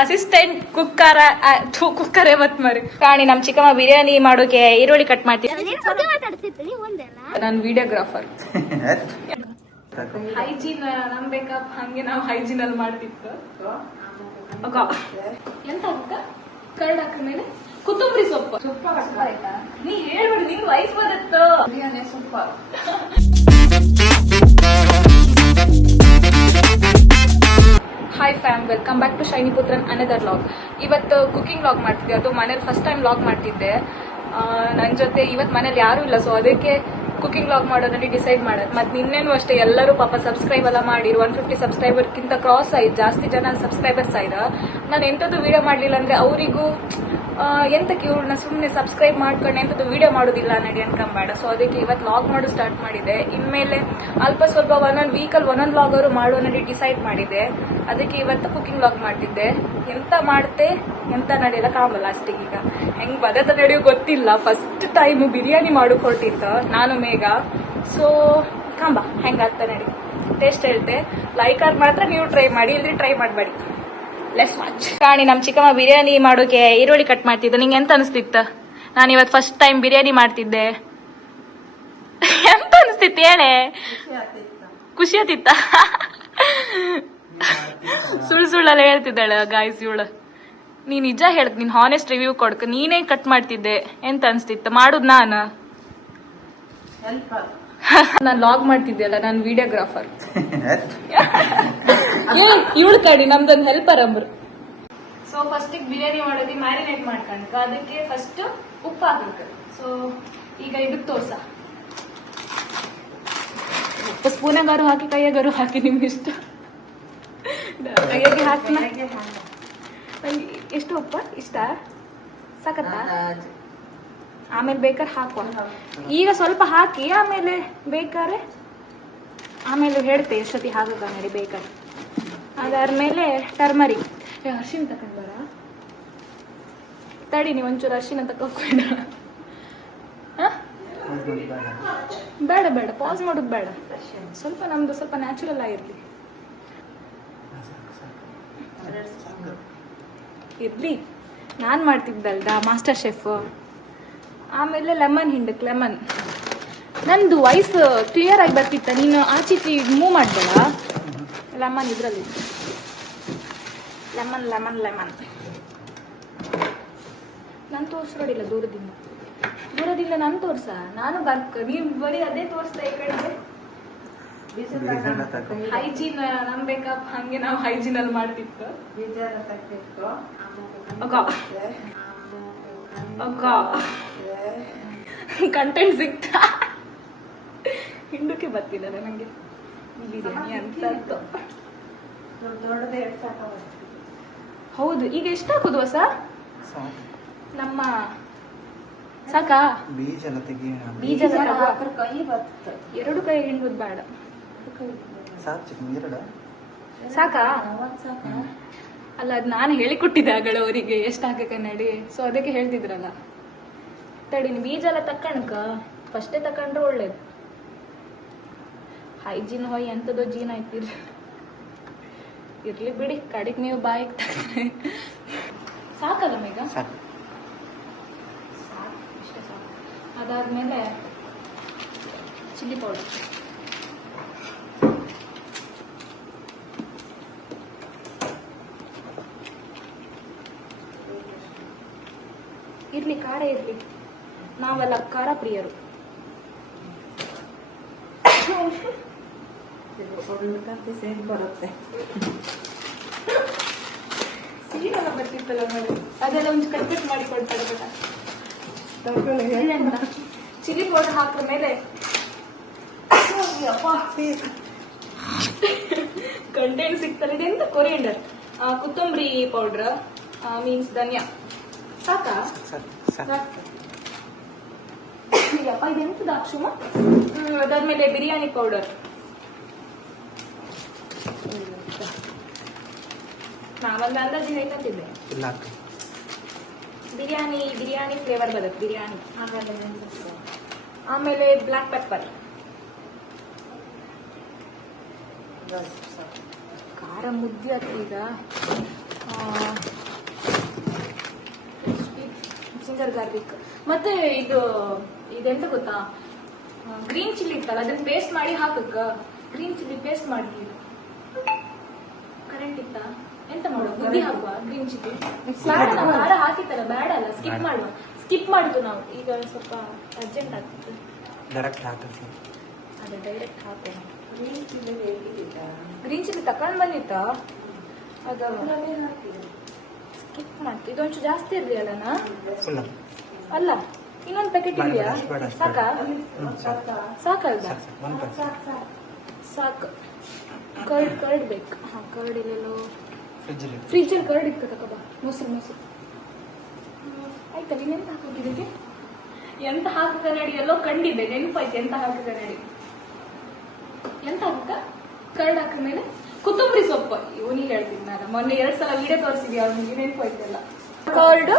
Assistant cooker cooker ಮತ್ ಮರಿ. ಕಾಣಿ ನಮ್ ಚಿಕ್ಕಮ್ಮ ಬಿರಿಯಾನಿ ಮಾಡೋಕೆ ಈರುಳ್ಳಿ ಕಟ್ ಮಾಡ್ತೀನಿ ನೀನು ವಿಡಿಯೋಗ್ರಾಫರ್. ಹೈಜೀನ್ ನಮ್ ಬೇಕಪ್ ಹಂಗೆ ನಾವು ಹೈಜೀನ್ ಅಲ್ಲಿ ಮಾಡ್ತಿತ್ತು. ಅಕ್ಕ ಎಂತ ಅಕ್ಕ ಕರ್ಡ್ ಹಾಕ ಮೇಲೆ ಕೊತ್ತಂಬರಿ ಸೊಪ್ಪು. ನೀ ಹೇಳ್ಬಿಡಿ ನಿಂಗೆ ವಯಸ್ಸು ಬರುತ್ತೋ. ಬಿರಿಯಾನಿ ಸೊಪ್ಪು fam welcome back to Shiny Puthran another vlog ಇವತ್ತು ಕುಕಿಂಗ್ ಲಾಗ್ ಮಾಡ್ತಿದ್ದೆ. ಅದು ಮನೇಲಿ ಫಸ್ಟ್ ಟೈಮ್ ಲಾಗ್ ಮಾಡ್ತಿದ್ದೆ. ನನ್ನ ಜೊತೆ ಇವತ್ತು ಮನೇಲಿ ಯಾರೂ ಇಲ್ಲ ಸೊ ಅದಕ್ಕೆ ಕುಕಿಂಗ್ ಲಾಗ್ ಮಾಡೋದಲ್ಲಿ ಡಿಸೈಡ್ ಮಾಡೋದು. ಮತ್ತು ನಿನ್ನೇನು ಅಷ್ಟೇ ಎಲ್ಲರೂ ಪಾಪ ಸಬ್ಸ್ಕ್ರೈಬ್ ಎಲ್ಲ ಮಾಡಿರು. ಒನ್ ಫಿಫ್ಟಿ ಸಬ್ಸ್ಕ್ರೈಬರ್ಗಿಂತ ಕ್ರಾಸ್ ಆಯ್ತು. ಜಾಸ್ತಿ ಜನ ಸಬ್ಸ್ಕ್ರೈಬರ್ಸ್ ಆಯ್ತು ನಾನು ಎಂಥದ್ದು ವೀಡಿಯೋ ಮಾಡಲಿಲ್ಲ ಅಂದರೆ ಅವರಿಗೂ ಎಂತಕ್ಕೆ ಇವ್ರನ್ನ ಸುಮ್ಮನೆ ಸಬ್ಸ್ಕ್ರೈಬ್ ಮಾಡ್ಕೊಂಡು. ಎಂಥದ್ದು ವೀಡಿಯೋ ಮಾಡೋದಿಲ್ಲ ನಡಿ ಅನ್ಕೊಂಬೇಡ ಸೊ ಅದಕ್ಕೆ ಇವತ್ತು ಲಾಗ್ ಮಾಡು ಸ್ಟಾರ್ಟ್ ಮಾಡಿದೆ. ಇನ್ಮೇಲೆ ಅಲ್ಪ ಸ್ವಲ್ಪ ಒಂದೊಂದು ವೀಕಲ್ಲಿ ಒಂದೊಂದು ಲಾಗ್ ಅವರು ಮಾಡೋ ಡಿಸೈಡ್ ಮಾಡಿದೆ. ಅದಕ್ಕೆ ಇವತ್ತು ಕುಕಿಂಗ್ ಲಾಗ್ ಮಾಡ್ತಿದ್ದೆ. ಎಂತ ಮಾಡ್ತೆ ಎಂತ ನಡೆಯಲ್ಲ ಕಾಮ ಲಾಸ್ಟಿಗೆ ಈಗ. ಹೆಂಗ್ ಬದತ ನಡೆಯೋ ಗೊತ್ತಿಲ್ಲ. ಫಸ್ಟ್ ಟೈಮ್ ಬಿರಿಯಾನಿ ಮಾಡು ಕೊಟ್ಟಿತ್ತು ನಾನು ಮೇಘ. ಸೊ ಕಾಂಬ ಹೆಂಗಾಗ್ತಾ ನಡಿ. ಟೇಸ್ಟ್ ಹೇಳ್ತೆ. ಲೈಕರ್ ಮಾತ್ರ ನೀವು ಟ್ರೈ ಮಾಡಿ ಇಲ್ದ್ರೆ ಟ್ರೈ ಮಾಡಬೇಡಿ. ಲೆಸ್ ವಾಚ್ ಕಾಣಿ ನಮ್ ಚಿಕ್ಕಮ್ಮ ಬಿರಿಯಾನಿ ಮಾಡೋಕೆ ಈರುಳ್ಳಿ ಕಟ್ ಮಾಡ್ತಿದ್ದೆ. ನಿಂಗೆ ಎಂತ ಅನಿಸ್ತಿತ್ತು? ನಾನು ಇವತ್ತು ಫಸ್ಟ್ ಟೈಮ್ ಬಿರಿಯಾನಿ ಮಾಡ್ತಿದ್ದೆ. ಎಂತ ಅನಿಸ್ತಿತ್ತು ಹೇಳೆ? ಖುಷಿ ಆತಿತ್ತ ಸುಳ್ಳು ಸುಳ್ಳಲ್ಲ ಹೇಳ್ತಿದ್ದಾಳೆ ಗಾಯ್ಸ್ ಇವಳು. ನೀ ನಿಜ ಹೇಳ್ತ ನೀನ್ ಹಾನೆಸ್ಟ್ ರಿವ್ಯೂ ಕೊಡ್ಕ. ನೀನೇ ಕಟ್ ಮಾಡ್ತಿದ್ದೆ. ಎಂತ ಅನ್ಸ್ತಿತ್ತು? ಮಾಡುದ್ ನಾನು. ನಾನು ಲಾಗ್ ಮಾಡ್ತಿದ್ದೆ ಅಲ್ಲ ನಾನು ವಿಡಿಯೋಗ್ರಾಫರ್ ಇವಳು ಕಡಿ ನಮ್ದೊಂದು ಹೆಲ್ಪರ್ ಅಂಬ್ರು ಸೊ ಫಸ್ಟ್ ಬಿರಿಯಾನಿ ಮಾಡೋದಿ ಮ್ಯಾರಿನೇಟ್ ಮಾಡ್ಕೊಂಡ್ಕ. ಅದಕ್ಕೆ ಫಸ್ಟ್ ಉಪ್ಪು ಹಾಕ್ಬೇಕು. ಸೊ ಈಗ ಇದಕ್ಕೆ ತೋರ್ಸ. ಸ್ಪೂನಾಗಾರು ಹಾಕಿ ಕೈಯಾಗಾರು ಹಾಕಿ ನಿಮ್ಗೆ ಇಷ್ಟ? ನಂಗೆ ಎಷ್ಟು ಉಪ್ಪ? ಇಷ್ಟ? ಸಾಕತ್ತಾ? ಆಮೇಲೆ ಬೇಕಾದ್ರೆ ಹಾಕುವ. ಈಗ ಸ್ವಲ್ಪ ಹಾಕಿ ಆಮೇಲೆ ಬೇಕಾದ್ರೆ ಆಮೇಲೆ ಹೇಳ್ತೆ ಎಷ್ಟೊತ್ತಿ ಹಾಕೋಕೆ ನೋಡಿ ಬೇಕಾದ್ರೆ. ಅದಾದ್ಮೇಲೆ ಟರ್ಮರಿಕ್ ಅರ್ಶಿನ ತಕೊಂಡ್ ಬರ. ತಡಿ ನೀವು ಒಂಚೂರು ಅರ್ಶಿನ ತಕೊಂಡ ಬೇಡ ಬೇಡ ಪಾಸ್ ಮಾಡೋದು ಬೇಡ. ಸ್ವಲ್ಪ ನಮ್ದು ಸ್ವಲ್ಪ ನ್ಯಾಚುರಲ್ ಆಗಿರ್ಲಿ. ಇರ್ಲಿ. ನಾನು ಮಾಡ್ತಿದ್ದಲ್ದ ಮಾಸ್ಟರ್ ಶೆಫ್ ಆಮೇಲೆ ಲೆಮನ್ ಹಿಂಡಕ್ ಲೆಮನ್ ನಂದು ವಾಯ್ಸ್ ಕ್ಲಿಯರ್ ಆಗಿ ಬರ್ತಿತ್ತ? ನೀನು ಆಚೀಚಿ ಮೂವ್ ಮಾಡ್ಬೇಡ. ಲೆಮನ್ ಇದರಲ್ಲಿ. ಲೆಮನ್ ಲೆಮನ್ ಲೆಮನ್ ನಾನು ತೋರಿಸ್ಕೊಡಿಲ್ಲ ದೂರದಿಂದ. ದೂರದಿಂದ ನಾನು ತೋರ್ಸ? ನಾನು ಬರ್ಕ ನೀನು ಬರೀ ಅದೇ ತೋರಿಸ್ತಾ ಈ ಕಡೆಗೆ ಹೈಜೀನ್ ನಮ್ ಬೇಕಪ್ ಹಂಗೆ ನಾವು ಹೈಜೀನ್ ಅಲ್ಲಿ ಮಾಡ್ತಿತ್ತು. ಅಕ್ಕ ಅಕ್ಕ ಕಂಟೆಂಟ್ ಸಿಗ್ತಾ? ಹಿಂಡಕ್ಕೆ ಬರ್ತಿಲ್ಲ ನನಗೆ ಬಿರಿಯಾನಿ ಅಂತ. ಹೌದು ಈಗ ಎಷ್ಟು ಹಾಕುದು ಹೊಸ ನಮ್ಮ ಸಾಕಾ? ಬೀಜ ಬೀಜ ಎರಡು ಕೈ ಹಿಂಡುದು ಬೇಡ. ಸಾಕು ಚಿಕ್ಕ ಎರಡ ಸಾಕಾ? ಅಲ್ಲ ಅದು ನಾನು ಹೇಳಿಕೊಟ್ಟಿದ್ದೆ ಆಗಳ ಅವರಿಗೆ ಎಷ್ಟು ಹಾಕಕ್ಕೆ ನಡಿ ಸೊ ಅದಕ್ಕೆ ಹೇಳ್ತಿದ್ರಲ್ಲ. ತಡಿ ನೀನ್ ಬೀಜ ಎಲ್ಲ ತಕ್ಕಣಕ. ಫಸ್ಟೇ ತಕೊಂಡ್ರೆ ಒಳ್ಳೇದು. ಹೈಜೀನ್ ಹೋಯ್ ಎಂಥದೋ ಜೀನ್ ಐತಿ ಇರ್ಲಿ. ಬಿಡಿ ಕಡೆಗೆ ನೀವು ಬಾಯಿಗೆ ತಕ್ಕ ಸಾಕಲ್ಲ ಮೇಗ ಸಾಕು. ಅದಾದ್ಮೇಲೆ ಚಿಲ್ಲಿ ಪೌಡರ್ ಇರ್ಲಿ, ಖಾರ ಇರ್ಲಿ. ನಾವೆಲ್ಲ ಖಾರ ಪ್ರಿಯರು. ಬರುತ್ತೆ ಸೀರೆಲ್ಲ ಬರ್ತಿತ್ತಲ್ಲ ನೋಡಿ ಅದೆಲ್ಲ ಒಂದು ಕಟ್ ಕಟ್ ಮಾಡಿ ಬೇಡ ಚಿಲ್ಲಿ ಪೌಡರ್ ಹಾಕಿದ ಮೇಲೆ ಕಂಟೆಂಟ್ ಸಿಗ್ತಾರೆ ಇದೆಂತ ಕೊರಿಯಂಡರ್ ಕೊತ್ತಂಬರಿ ಪೌಡರ್ ಮೀನ್ಸ್ ಧನಿಯಾ. ಸಾಕಾ? ಸಾಕು ಯಪ್ಪ ಇದೆಂತದ ಅಕ್ಷುಮ ಅದಾದ್ಮೇಲೆ ಬಿರಿಯಾನಿ ಪೌಡರ್ ನಾವೊಂದು ಅಂದಾಜು ಹೇಳ್ಕೊಂತಿದ್ದೆ ಬಿರಿಯಾನಿ ಬಿರಿಯಾನಿ ಫ್ಲೇವರ್ ಬರುತ್ತೆ ಬಿರಿಯಾನಿ. ಆಮೇಲೆ ಆಮೇಲೆ ಬ್ಲ್ಯಾಕ್ ಪೆಪ್ಪರ್ ಖಾರ ಮುದ್ದೆ ಈಗ. ಜಿಂಜರ್ ಗಾರ್ಲಿಕ್ ಮತ್ತೆ ಇದು ಇದೆಂತ ಗೊತ್ತಾ? ಗ್ರೀನ್ ಚಿಲ್ಲಿ ಇತ್ತಲ್ಲ ಅದನ್ನ ಪೇಸ್ಟ್ ಮಾಡಿ ಹಾಕಕ್ಕ. ಗ್ರೀನ್ ಚಿಲ್ಲಿ ಪೇಸ್ಟ್ ಮಾಡಿ ಕರೆಂಟ್ ಇತ್ತಾ? ಎಂತ ಮಾಡುವ? ಬುದ್ಧಿ ಹಾಕುವ ಗ್ರೀನ್ ಚಿಲ್ಲಿ ಬೇಡ ನಾವು ಖಾರ ಹಾಕಿತ್ತಲ್ಲ ಬೇಡ ಅಲ್ಲ. ಸ್ಕಿಪ್ ಮಾಡುವ. ಸ್ಕಿಪ್ ಮಾಡುದು ನಾವು. ಈಗ ಸ್ವಲ್ಪ ಅರ್ಜೆಂಟ್ ಆಗ್ತಿತ್ತು ಡೈರೆಕ್ಟ್ ಹಾಕಿ ಅದೇ ಡೈರೆಕ್ಟ್ ಹಾಕೋಣ ಗ್ರೀನ್ ಚಿಲ್ಲಿ ಗ್ರೀನ್ ಚಿಲ್ಲಿ ತಕೊಂಡ್ ಬಂದಿತ್ತ? ಅದು ಸ್ಕಿಪ್ ಮಾಡ್ತು. ಇದೊಂಚು ಜಾಸ್ತಿ ಇರಲಿ ಅಲ್ಲನ ಅಲ್ಲ ಇನ್ನೊಂದು ಪ್ಯಾಕೆಟ್ ಇದೆಯಾ? ಸಾಕ? ಸಾಕಲ್ವಾ? ಸಾಕು ಕರ್ಡ್ ಕರ್ಡ್ ಬೇಕು. ಹಾ ಕರ್ಡ್ ಇಲ್ಲೆಲ್ಲೋ ಫ್ರಿಜ್ಜಲ್ಲಿ ಕರ್ಡ್ ಇತ್ತು ತಗೋಬಾ ಮೊಸರು ಮೊಸರು. ಆಯ್ತಾ ನೀನ್ ಎಂತ ಹಾಕೋದಿದಕ್ಕೆ ಎಂತ ಹಾಕು ಕನ್ನಡಿ ಎಲ್ಲೋ ಕಂಡಿದ್ದೆ ನೆನಪಾಯ್ತು ಎಂತ ಹಾಕು ಕನ್ನಡಿ ಎಂತ ಹಾಕ ಕರ್ಡ್ ಹಾಕಿದ್ಮೇಲೆ ಕೊತ್ತಂಬರಿ ಸೊಪ್ಪು. ಇವನಿಗೆ ಹೇಳ್ತೀನಿ ನಾನು ಮೊನ್ನೆ ಎರಡ್ ಸಲ ವಿಡಿಯೋ ತೋರಿಸಿದ್ವಿ ಅವ್ನಿಗೆ ನೆನಪಾಯ್ತಲ್ಲ ಕರ್ಡ್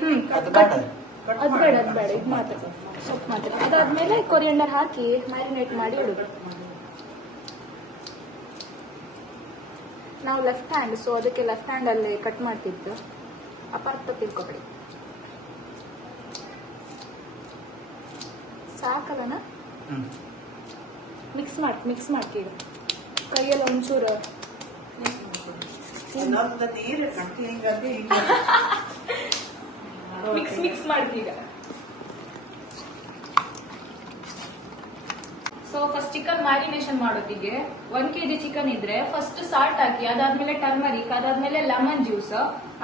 ಹ್ಮ್ ಅದು ಕಟ್- ಬೇಡ. ಅದ್ ಬೇಡ ಇದು ಮಾತ್ರ. ಸೊಪ್ಪು ಮಾತ್ರ. ಅದಾದ್ಮೇಲೆ ಕೊರಿಯಂಡರ್ ಹಾಕಿ ಮ್ಯಾರಿನೇಟ್ ಮಾಡಿ ಇಡುದು ನಾವು ಲೆಫ್ಟ್ ಹ್ಯಾಂಡ್ ಸೊ ಅದಕ್ಕೆ ಲೆಫ್ಟ್ ಹ್ಯಾಂಡ್ ಅಲ್ಲಿ ಕಟ್ ಮಾಡ್ತಿದ್ದು. ಅಪಾರ್ಥ ತಿಳ್ಕೊಬೇಡಿ. ಸಾಕಲ್ಲನ ಮಿಕ್ಸ್ ಮಾಡಿ ಮಿಕ್ಸ್ ಮಾಡ್ತೀಗ ಕೈಯಲ್ಲಿ ಒಂಚೂರು. ಇನ್ನೊಂದು ನೀರು ಕಟ್ಲಿಂಗಲ್ಲಿ ಮಿಕ್ಸ್ ಮಿಕ್ಸ್ ಮಾಡ್ತೀಗ ಸೊ ಫಸ್ಟ್ ಚಿಕನ್ ಮ್ಯಾರಿನೇಷನ್ ಮಾಡೋದಿಗೆ ಒನ್ ಕೆಜಿ ಚಿಕನ್ ಇದ್ರೆ ಫಸ್ಟ್ ಸಾಲ್ಟ್ ಹಾಕಿ ಅದಾದ್ಮೇಲೆ ಟರ್ಮರಿಕ್ ಅದಾದ್ಮೇಲೆ ಲೆಮನ್ ಜ್ಯೂಸ್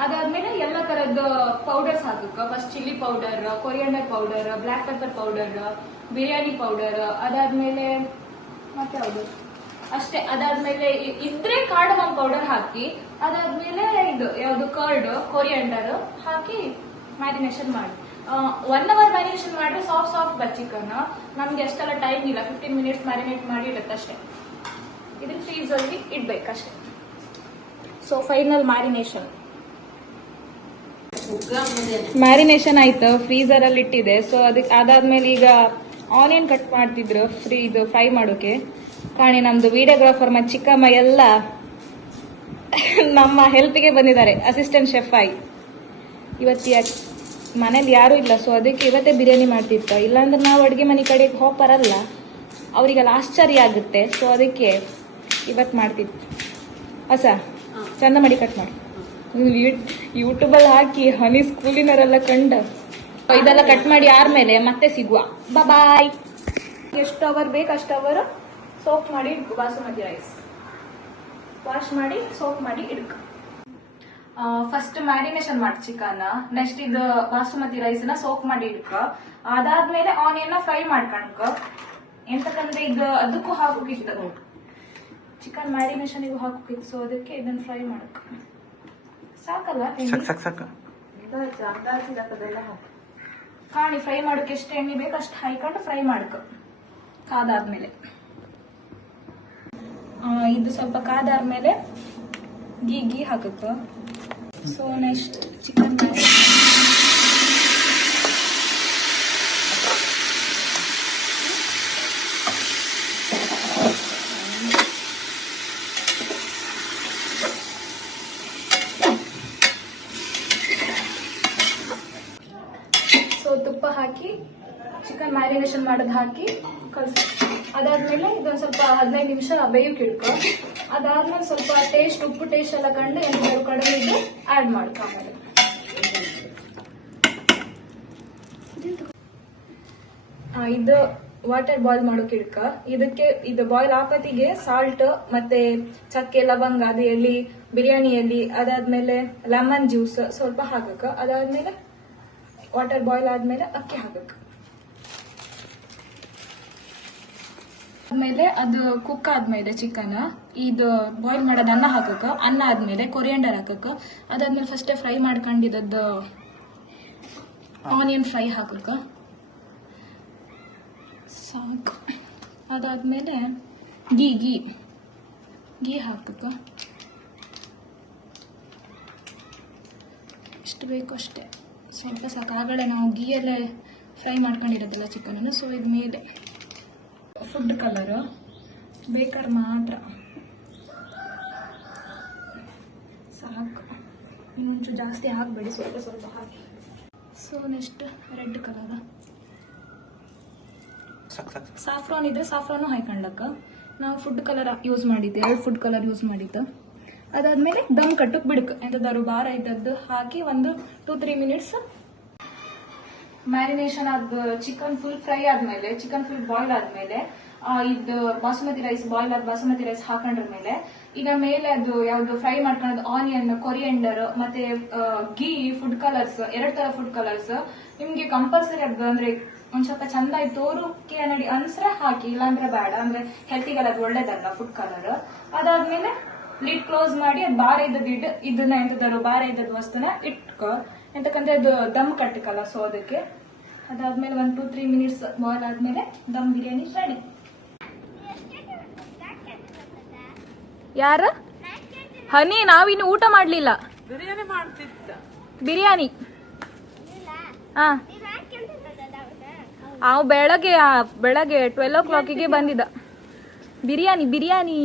ಅದಾದ್ಮೇಲೆ ಎಲ್ಲ ತರದ್ದು powders ಹಾಕಕ್ಕ first chilli powder coriander powder black pepper powder biryani powder ಅದಾದ್ಮೇಲೆ ಮತ್ತೆ ಯಾವುದು? ಅಷ್ಟೇ, ಅದಾದ್ಮೇಲೆ ಇದ್ರೆ ಕಾರ್ಡಮಮ್ ಪೌಡರ್ ಹಾಕಿ, ಅದಾದ್ಮೇಲೆ ಇದು, ಯಾವುದು ಕರ್ಡ್ ಕೊರಿಯಂಡರ್ ಹಾಕಿ ಮ್ಯಾರಿನೇಷನ್ ಮಾಡಿ. ಒನ್ ಅವರ್ ಮ್ಯಾರಿನೇಷನ್ ಮಾಡಿದ್ರೆ ಸಾಫ್ಟ್ ಸಾಫ್ಟ್ ಬ ಚಿಕನ್ ನಮ್ಗೆ ಅಷ್ಟೆಲ್ಲ ಟೈಮ್ ಇಲ್ಲ ಫಿಫ್ಟೀನ್ ಮಿನಿಟ್ಸ್ ಮ್ಯಾರಿನೇಟ್ ಮಾಡಿ ಇಡುತ್ತೆ ಅಷ್ಟೇ. ಇದನ್ನ ಫ್ರೀಸ್ ಅಲ್ಲಿ ಇಡ್ಬೇಕಷ್ಟೇ ಸೊ ಫೈನಲ್ ಮ್ಯಾರಿನೇಷನ್ ಮ್ಯಾರಿನೇಷನ್ ಆಯ್ತು ಫ್ರೀಸರ್ ಅಲ್ಲಿ ಇಟ್ಟಿದೆ. ಸೊ ಅದಕ್ಕೆ ಅದಾದ್ಮೇಲೆ ಈಗ ಆನಿಯನ್ ಕಟ್ ಮಾಡ್ತಿದ್ರು ಫ್ರೀ ಇದು ಫ್ರೈ ಮಾಡೋಕೆ. ಕಾಣಿ ನಮ್ದು ವಿಡಿಯೋಗ್ರಾಫರ್ ಮತ್ತು ಚಿಕ್ಕಮ್ಮ ಎಲ್ಲ ನಮ್ಮ ಹೆಲ್ಪ್ಗೆ ಬಂದಿದ್ದಾರೆ ಅಸಿಸ್ಟೆಂಟ್ ಶೆಫ್ ಆಗಿ. ಇವತ್ತು ಯಾಕೆ ಮನೇಲಿ ಯಾರೂ ಇಲ್ಲ ಸೊ ಅದಕ್ಕೆ ಇವತ್ತೇ ಬಿರಿಯಾನಿ ಮಾಡ್ತಿತ್ತ. ಇಲ್ಲಾಂದ್ರೆ ನಾವು ಅಡುಗೆ ಮನೆ ಕಡೆಗೆ ಹೋಗ್ಬರಲ್ಲ. ಅವರಿಗೆಲ್ಲ ಆಶ್ಚರ್ಯ ಆಗುತ್ತೆ ಸೊ ಅದಕ್ಕೆ ಇವತ್ತು ಮಾಡ್ತಿತ್ತು. ಹೊಸ ಚಂದ ಮಾಡಿ. ಕಟ್ ಮಾಡಿ ಯೂಟ್ಯೂಬಲ್ಲಿ ಹಾಕಿ ಹನಿ ಸ್ಕೂಲಿನವರೆಲ್ಲ ಕಂಡು. ಇದೆಲ್ಲ ಕಟ್ ಮಾಡಿ ಆದ್ಮೇಲೆ ಮತ್ತೆ ಸಿಗುವ. ಬಾಯ್ ಎಷ್ಟು ಅವರ್ ಬೇಕು ಅಷ್ಟು ಅವರ್ ಸೋಪ್ ಮಾಡಿ ಇಡ್ಕು ಬಾಸುಮತಿ ರೈಸ್ ವಾಶ್ ಮಾಡಿ ಸೋಪ್ ಮಾಡಿ ಇಡ್ಕ ಫಸ್ಟ್ ಮ್ಯಾರಿನೇಷನ್ ಮಾಡಿ ಚಿಕನ್ ನೆಕ್ಸ್ಟ್ ಇದು ಬಾಸುಮತಿ ರೈಸ್ನ ಸೋಪ್ ಮಾಡಿ ಇಡ್ಕ. ಅದಾದ್ಮೇಲೆ ಆನಿಯನ್ ಫ್ರೈ ಮಾಡ್ಕೊಂಡ್ಕ ಎಂತಕಂದ್ರೆ ಇದು ಅದಕ್ಕೂ ಹಾಕೋಕಿತ್ತು. ಚಿಕನ್ ಮ್ಯಾರಿನೇಷನ್ ಮ್ಯಾರಿನೇಷನ್ಗೂ ಹಾಕೋಕಿತ್ತು. ಸೊ ಅದಕ್ಕೆ ಇದನ್ನ ಫ್ರೈ ಮಾಡಕ್. ಸಾಕಲ್ಲ ಕಾಣಿ ಫ್ರೈ ಮಾಡೋಕೆ ಎಷ್ಟು ಎಣ್ಣೆ ಬೇಕು ಅಷ್ಟು ಹಾಕೊಂಡು ಫ್ರೈ ಮಾಡ್ಕ. ಕಾದಾದ್ಮೇಲೆ. ಇದು ಸ್ವಲ್ಪ ಕಾದಾದ್ಮೇಲೆ ಗೀ ಗೀ ಹಾಕುತ್ತೆ? ಸೊ ನೆಕ್ಸ್ಟ್ ಚಿಕನ್ ಸೊ ತುಪ್ಪ ಹಾಕಿ ಚಿಕನ್ ಮ್ಯಾರಿನೇಷನ್ ಮಾಡೋದು ಹಾಕಿ ಕಳ್ಸಿ ಅದಾದ್ಮೇಲೆ ಇದೊಂದ್ ಸ್ವಲ್ಪ ಹದಿನೈದು ನಿಮಿಷ ಬೇಯಕ್ಕೆ ಇಡ್ಕೊ ಅದಾದ್ಮೇಲೆ ಸ್ವಲ್ಪ ಟೇಸ್ಟ್ ಉಪ್ಪು ಟೇಸ್ಟ್ ಎಲ್ಲ ಕಂಡು ಏನಾದ್ರು ಕಡೆ ಇದು ಆ್ಯಡ್ ಮಾಡ್ಕೊ ಆಮೇಲೆ. ಇದು ವಾಟರ್ ಬಾಯ್ಲ್ ಮಾಡೋಕೆ ಇಡ್ಕ ಇದಕ್ಕೆ ಇದು ಬಾಯ್ಲ್ ಆಪತ್ತಿಗೆ ಸಾಲ್ಟ್ ಮತ್ತೆ ಚಕ್ಕೆ, ಲವಂಗ ಅದು ಎಲ್ಲಿ ಬಿರಿಯಾನಿ ಎಲ್ಲಿ ಅದಾದ್ಮೇಲೆ ಲೆಮನ್ ಜ್ಯೂಸ್ ಸ್ವಲ್ಪ ಹಾಕಕ್ಕ. ಅದಾದ್ಮೇಲೆ ವಾಟರ್ ಬಾಯ್ಲ್ ಆದ್ಮೇಲೆ ಅಕ್ಕಿ ಹಾಕಕ್ ಆದ್ಮೇಲೆ ಅದು ಕುಕ್ ಆದ್ಮೇಲೆ ಚಿಕನ್ ಇದು ಬಾಯ್ಲ್ ಮಾಡೋದು ಅನ್ನ ಹಾಕಕ್ಕೆ, ಅನ್ನ ಆದ್ಮೇಲೆ ಕೊರಿಯಂಡರ್ ಹಾಕಕ್ಕೆ, ಅದಾದ್ಮೇಲೆ ಫಸ್ಟೇ ಫ್ರೈ ಮಾಡ್ಕೊಂಡಿದ್ದದ್ದು ಆನಿಯನ್ ಫ್ರೈ ಹಾಕಕ್ಕೆ. ಸಾಕು. ಅದಾದ್ಮೇಲೆ ಗೀ ಗೀ ಗೀ ಹಾಕಕ್ಕೆ. ಎಷ್ಟು ಬೇಕು ಅಷ್ಟೇ. ಸ್ವಲ್ಪ ಸಾಕು. ಆಗಲೇ ನಾವು ಗೀಯಲ್ಲೇ ಫ್ರೈ ಮಾಡ್ಕೊಂಡಿರೋದಿಲ್ಲ ಚಿಕನನ್ನು ಸೊ ಇದು ಮೇಲೆ ಫುಡ್ ಕಲರ್ ಬೇಕಾದ್ರೆ ಮಾತ್ರ. ಸಾಕು. ಇನ್ನೊಂಚೂರು ಜಾಸ್ತಿ ಹಾಕಬೇಡಿ ಸ್ವಲ್ಪ ಸ್ವಲ್ಪ ಹಾಕಿ. So next red colour saffron ಇದ್ರೆ ಸಾಫ್ರಾನು ಹಾಕೊಂಡಕ್ಕ ನಾವು ಫುಡ್ ಕಲರ್ ಯೂಸ್ ಮಾಡಿದ್ದೆ ಎರಡು ಫುಡ್ ಕಲರ್ ಯೂಸ್ ಮಾಡಿದ್ದು. ಅದಾದ್ಮೇಲೆ ದಮ್ ಕಟ್ಟಕ್ಕೆ ಬಿಡಕ್. ಎಂತದಾರು ಭಾರ ಐತದ್ದು ಹಾಕಿ ಒಂದು ಟೂ ತ್ರೀ ಮಿನಿಟ್ಸ್ ಮ್ಯಾರಿನೇಷನ್ ಆದ ಚಿಕನ್ ಫುಲ್ ಫ್ರೈ ಆದ್ಮೇಲೆ ಚಿಕನ್ ಫುಲ್ ಬಾಯ್ಲ್ ಆದ್ಮೇಲೆ ಇದು ಬಾಸುಮತಿ ರೈಸ್ ಬಾಯ್ಲ್ ಆದ ಬಾಸುಮತಿ ರೈಸ್ ಹಾಕೊಂಡ್ರ ಮೇಲೆ ಈಗ ಮೇಲೆ ಅದು ಯಾವ್ದು ಫ್ರೈ ಮಾಡ್ಕೊಳ್ಳೋದು ಆನಿಯನ್ ಕೊರಿಯಂಡರ್ ಮತ್ತೆ ಗೀ ಫುಡ್ ಕಲರ್ಸ್ ಎರಡ್ ತರ ಫುಡ್ ಕಲರ್ಸ್ ನಿಮ್ಗೆ ಕಂಪಲ್ಸರಿ ಅದು ಅಂದ್ರೆ ಒಂದ್ ಸ್ವಲ್ಪ ಚಂದ ತೋರುಕೆ ತೋರುಕ್ಕೆ ಅನ್ಸರೆ ಹಾಕಿ, ಇಲ್ಲಾಂದ್ರೆ ಬೇಡ, ಅಂದ್ರೆ ಹೆಲ್ತಿಗೆಲ್ಲ ಅದು ಒಳ್ಳೇದಲ್ಲ ಫುಡ್ ಕಲರ್ ಅದಾದ್ಮೇಲೆ ಲಿಡ್ ಕ್ಲೋಸ್ ಮಾಡಿ, ಅದು ಬಾರ ಇದ್ದದ್ದು ಇಡ್ ಇದನ್ನ ಎಂತದಾರು ಬಾರ ಇದ್ದದ್ದು ವಸ್ತುನ ಇಟ್ಕೊ. ಎಂತಕ್ಕಂದ್ರೆ ಅದು ದಮ್ ಕಟ್ಟಕಲ್ಲ ಸೊ ಅದಕ್ಕೆ ಅದಾದ್ಮೇಲೆ ಒಂದ್ ಟೂ ತ್ರೀ ಮಿನಿಟ್ಸ್ ಬಾಯ್ಲ್ ಆದ್ಮೇಲೆ ದಮ್ ಬಿರಿಯಾನಿ ರೆಡಿ ಯಾರ? ಹನಿ ನಾವಿನ್ನು ಊಟ ಮಾಡ್ಲಿಲ್ಲ. ಬಿರಿಯಾನಿ ಮಾಡ್ತಿದ್ದ. ಬಿರಿಯಾನಿ. ಹಾ. ಅವ್ ಬೆಳಗ್ಗೆ ಆ, ಬೆಳಗ್ಗೆ ಟ್ವೆಲ್ ಓ ಕ್ಲಾಕಿಗೆ ಬಂದಿದ್ದ. ಬಿರಿಯಾನಿ ಬಿರಿಯಾನಿ.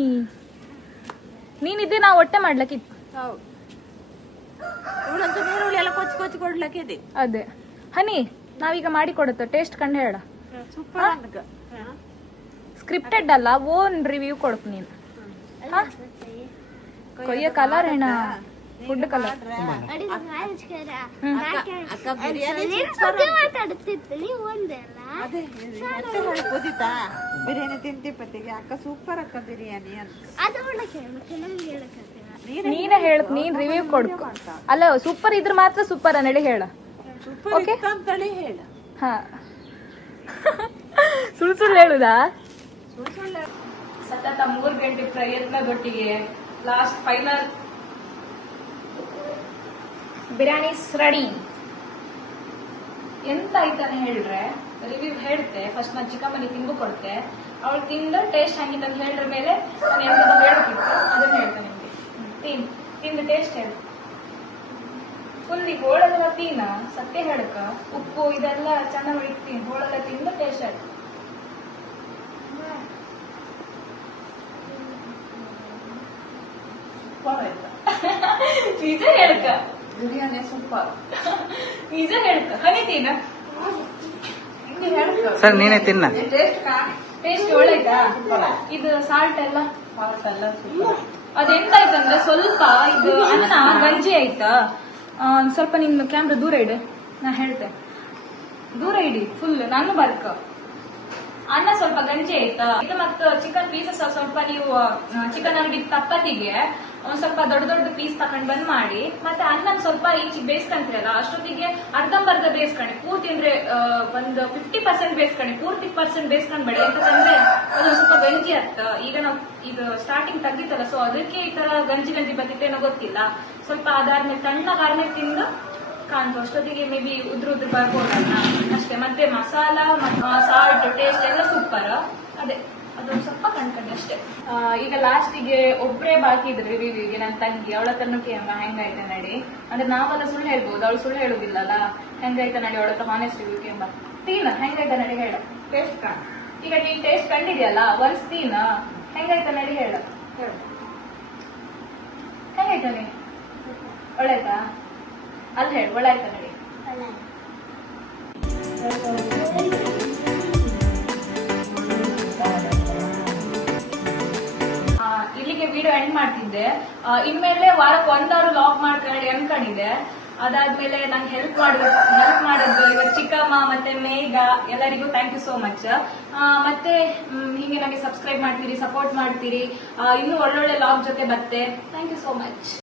ನೀನಿದ್ದೆ ನಾವು ಹೊಟ್ಟೆ ಮಾಡ್ಲಕ್ಕಿತ್ತು. ಹೌದು. ಇವಳಂತೂ ನೀರುಳ್ಳಿ ಎಲ್ಲ ಕೊಚ್ಚಿ ಕೊಚ್ಚಿ ಇದೆ. ಅದೇ. ಹನಿ ನಾವೀಗ ಮಾಡಿ ಕೊಡುತ್ತೋ ಟೇಸ್ಟ್ ಕಂಡು ಹೇಳ. ಸೂಪರ್ ಸ್ಕ್ರಿಪ್ಟೆಡ್ ಅಲ್ಲ ಓನ್ ರಿವ್ಯೂ ಕೊಡಕ್ ನೀನು. ಕೊಯ್ಯ ಕಲರ್ ಏನ? ಫುಡ್ ಕಲರ್ ಬಿರಿಯಾನಿ ತಿಂತಿ ಪತ್ತಿಗೆ. ಅಕ್ಕ ಸೂಪರ್ ಅಕ್ಕ ಬಿರಿಯಾನಿ ಅಂತ. ನೀನೇ ಹೇಳ ನೀನ್ ರಿವ್ಯೂ ಕೊಡ್ಕು. ಅಲ್ಲ ಸೂಪರ್ ಇದ್ರ ಮಾತ್ರ ಸೂಪರ್ ಅನ್ನೇಳಿ ಹೇಳ. ಹೇಳ. ಹಾ. ಸುಳ್ಳು ಸುಳ್ಳು ಹೇಳುದಾ? ಸತತ ಮೂರ್ ಗಂಟೆ ಪ್ರಯತ್ನದೊಟ್ಟಿಗೆ ಲಾಸ್ಟ್ ಫೈನಲ್ ಬಿರಿಯಾನಿಸ್ ರೆಡಿ ಎಂತ ಆಯ್ತಾನೆ ಹೇಳ್ರೆ ರಿವ್ಯೂ ಹೇಳ್ತೆ ಫಸ್ಟ್ ನಾನು ಚಿಕ್ಕಮ್ಮನಿ ತಿಂದು ಕೊಡ್ತೆ. ಅವಳು ತಿಂದ ಟೇಸ್ಟ್ ಹಂಗಿತ್ತು ಅಂತ ಹೇಳ್ರ ಮೇಲೆ ನಾನು ಎಂತ ಹೇಳಕ್ಕಿತ್ತು ಅದನ್ನ ಹೇಳ್ತೇನೆ ತಿನ್ ತಿಂದು ಟೇಸ್ಟ್ ಹೇಳು. ಫುಲ್ಲಿ ಹೋಳೆಲ್ಲ ತೀನ ಸತ್ಯ ಹೇಳಕ ಉಪ್ಪು ಇದೆಲ್ಲ ಚೆನ್ನಾಗಿ ಇಡ್ತೀನಿ ಹೋಳೆಲ್ಲ ತಿಂದು ಟೇಸ್ಟ್ ಆಯ್ತು ನಿಜ ಹೇಳ್ಕ ಬಿರಿಯಾನಿ ಸೂಪರ್ ನಿಜ ಹೇಳ್ಕ ಹನಿ ತೀನ ಹಿಂಗೆ ಹೇಳ್ಕ ಸರ್ ನೀನೇ ತಿನ್ನ. ಟೇಸ್ಟ್ ಒಳ್ಳೆ ಟೇಸ್ಟ್ ಒಳ್ಳೇದಾ? ಇದು ಸಾಲ್ಟ್ ಎಲ್ಲ? ಸಾಲ್ಟ್ ಎಲ್ಲ ಅದೆಂತಾಯ್ತಂದ್ರೆ ಸ್ವಲ್ಪ ಇದು ಅನ್ನ ಗಂಜಿ ಆಯ್ತಾ? ಸ್ವಲ್ಪ ನಿನ್ನ ಕ್ಯಾಮ್ರಾ ದೂರ ಇಡು. ನಾ ಹೇಳ್ತೆ. ದೂರ ಇಡಿ ಫುಲ್ ನಾನು ಬರ್ಕ. ಅನ್ನ ಸ್ವಲ್ಪ ಗಂಜಿ ಆಯ್ತಾ? ಇದು ಮತ್ತೆ ಚಿಕನ್ ಪೀಸಸ್ ಸ್ವಲ್ಪ ನೀವು ಚಿಕನ್ ಅಂಗಡಿ ತಪ್ಪತ್ತಿಗೆ ಒಂದ್ ಸ್ವಲ್ಪ ದೊಡ್ಡ ದೊಡ್ಡ ಪೀಸ್ ತಕೊಂಡ್ ಬಂದ್ ಮಾಡಿ, ಮತ್ತೆ ಅನ್ನ ಸ್ವಲ್ಪ ಈಚೆ ಬೇಯಿಸ್ಕೊಂತೀರಲ್ಲ, ಅಷ್ಟೊತ್ತಿಗೆ ಅರ್ಧಂಬರ್ಧ ಬೇಯಿಸ್ಕೊಂಡಿ. ಪೂರ್ತಿ ಅಂದ್ರೆ ಒಂದ್ ಫಿಫ್ಟಿ ಪರ್ಸೆಂಟ್ ಬೇಯಿಸ್ಕೊಂಡಿ. ಪೂರ್ತಿ ಪರ್ಸೆಂಟ್ ಬೇಯಿಸ್ಕೊಂಡ್ಬೇಡಿ ಯಾಕಂದ್ರೆ ಅದು ಸ್ವಲ್ಪ ಗಂಜಿ ಅತ್ತ. ಈಗ ನಾವು ಇದು ಸ್ಟಾರ್ಟಿಂಗ್ ತಗ್ಗಿತ್ತಲ್ಲ ಸೊ ಅದಕ್ಕೆ ಈ ತರ ಗಂಜಿ ಗಂಜಿ ಬಂದಿತ್ತೇನೋ ಗೊತ್ತಿಲ್ಲ. ಸ್ವಲ್ಪ ಅದಾದ್ಮೇಲೆ ತಣ್ಣಗಾದ್ಮೇಲೆ ತಿಂದು ಕಾಣ್ತು. ಅಷ್ಟೊತ್ತಿಗೆ ಮೇ ಬಿ ಉದ್ರ ಉದ್ರ ಬರ್ಬೋದಲ್ಲ. ಅಷ್ಟೇ, ಮತ್ತೆ ಮಸಾಲ ಸಾಲ್ಟ್ ಟೇಸ್ಟ್ ಎಲ್ಲ ಸೂಪರ್ ಅದೇ. ಅದೊಂದು ಸ್ವಲ್ಪ ಕಣ್ಕಂಡು ಅಷ್ಟೇ. ಈಗ ಲಾಸ್ಟಿಗೆ ಒಬ್ಬರೇ ಬಾಕಿ ಇದ್ರು ರಿವ್ಯೂಗೆ ನನ್ನ ತಂಗಿ, ಅವಳ ತನ್ನಕ್ಕೆ ಕೇಮ ಹೆಂಗಾಯ್ತಾ ನಡಿ. ಅಂದ್ರೆ ನಾವೆಲ್ಲ ಸುಳ್ಳು ಹೇಳ್ಬೋದು, ಅವಳು ಸುಳ್ಳು ಹೇಳುದಿಲ್ಲಲ್ಲ. ಹೆಂಗಾಯ್ತಾ ನಡಿ, ಅವಳ ಹಾನೆಸ್ಟ್ ರಿವ್ಯೂ ಕೇಂಬ ತೀನ ಹೆಂಗಾಯ್ತಾ ನಡಿ ಹೇಳ. ಟೇಸ್ಟ್ ಈಗ ನೀನ್ ಟೇಸ್ಟ್ ಕಂಡಿದ್ಯಲ್ಲ ಒನ್ಸ್ ತೀನ ಹೆಂಗಾಯ್ತ ನಡಿ ಹೇಳ. ಹೇಳು. ಹೆಂಗಾಯ್ತ ನೀ ಒಳ್ಳಾಯ್ತಾ ಅಲ್ಲಿ ಹೇಳು ಒಳ್ಳಾಯ್ತ ನಡಿ. ಎಂಡ್ ಮಾಡ್ತಿದ್ದೆ. ಇನ್ಮೇಲೆ ವಾರಕ್ಕೆ ಒಂದಾರು ಲಾಗ್ ಮಾಡ್ಕೊಂಡು ಅನ್ಕೊಂಡಿದ್ದೆ ಅದಾದ್ಮೇಲೆ ನಂಗೆ ಹೆಲ್ಪ್ ಮಾಡಿದ ಹೆಲ್ಪ್ ಮಾಡೋದು. ಇವಾಗ ಚಿಕ್ಕಮ್ಮ ಮತ್ತೆ ಮೇಘ, ಎಲ್ಲರಿಗೂ ಥ್ಯಾಂಕ್ ಯು ಸೋ ಮಚ್ ಮತ್ತೆ ಹೀಗೆ ನನಗೆ ಸಬ್ಸ್ಕ್ರೈಬ್ ಮಾಡ್ತೀರಿ ಸಪೋರ್ಟ್ ಮಾಡ್ತೀರಿ. ಇನ್ನೂ ಒಳ್ಳೊಳ್ಳೆ ಲಾಗ್ ಜೊತೆ ಬತ್ತೆ. Thank you so much